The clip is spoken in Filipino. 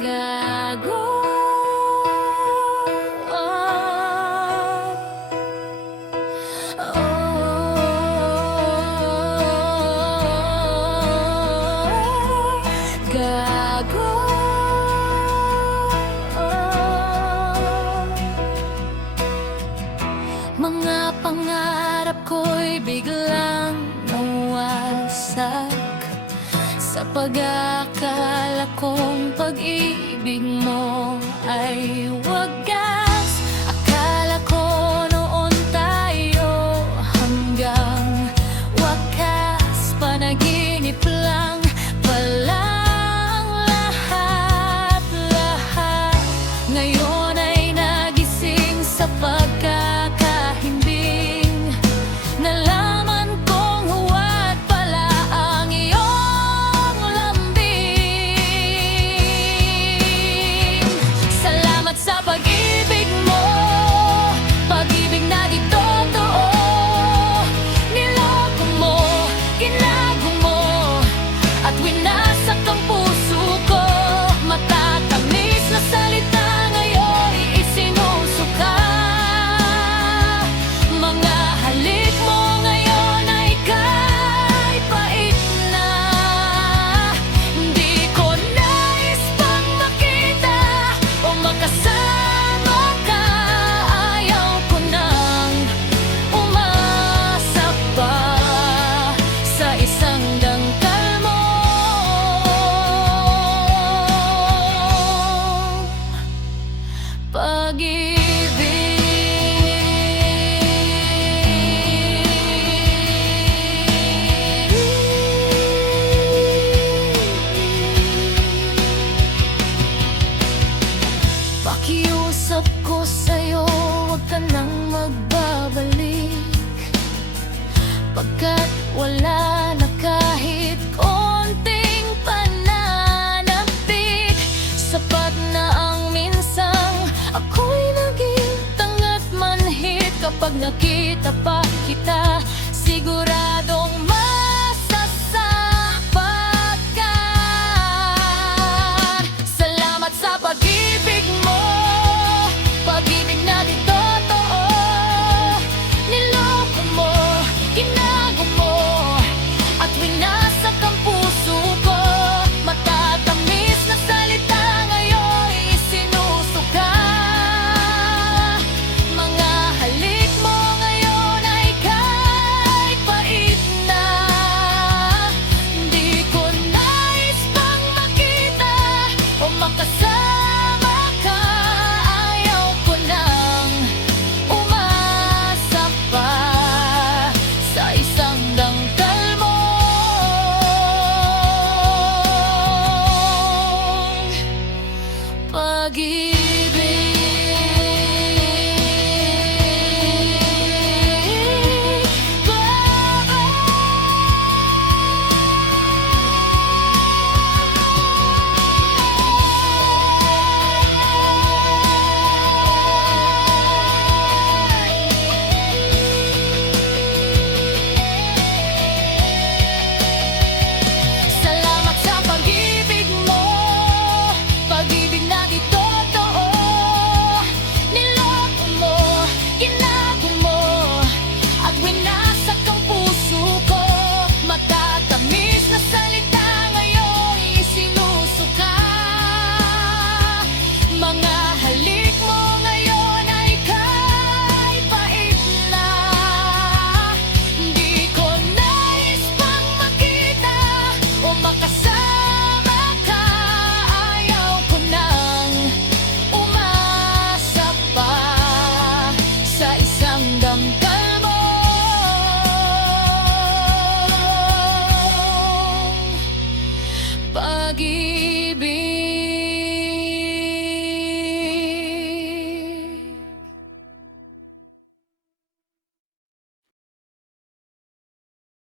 Gago. Gago. Mga pangarap ko'y biglang nawasak sa pag-akala kong pag-ibig mo ay wagas. Akala ko noon tayo hanggang wakas, panaginip lang palang lahat-lahat. Ngayon ay nagising sa pagkakahimbing, nalaman kong huwad pala ang iyong lambing. Salamat sa pag-ibig mo, pag-ibig na di totoo. Niloko mo, ginago mo, at winasak ang puso ko. Matatamis na salita ngayon isinusuka. Mga halik mo ngayon ay kahit pait na. Hindi ko nais pang makita o makasama ka. Ayaw ko nang umasa pa sa isang dangkal mo. Pakiusap ko sa'yo, huwag ka nang magbabalik, pagkat wala na kahit konting pananabik. Sapat na ang minsang ako'y naging tanga't manhid. Kapag nakita pa kita, siguradong masasaktan ka. Salamat sa pag-ibig mo, pag-ibig na di totoo. Niloko mo, ginago mo, at winasak ang puso ko. Matatamis na salita ngayon isinusuka. Mga halik mo ngayon ay kahit pait na. Hindi ko nais pang makita o makasama ka. Ayaw ko nang umasa pa sa isang dangkal mo. Salamat sa pag-ibig mo, pag-ibig na di totoo. Niloko mo, ginago mo, at winasak ang puso ko. Matatamis na salita ngayon isinusuka. Mga halik mo ngayon ay kahit pait na. Hindi ko nais pang makita o makasama ka. Ayaw ko nang umasa pa sa isang dangkal mo. Pag-ibig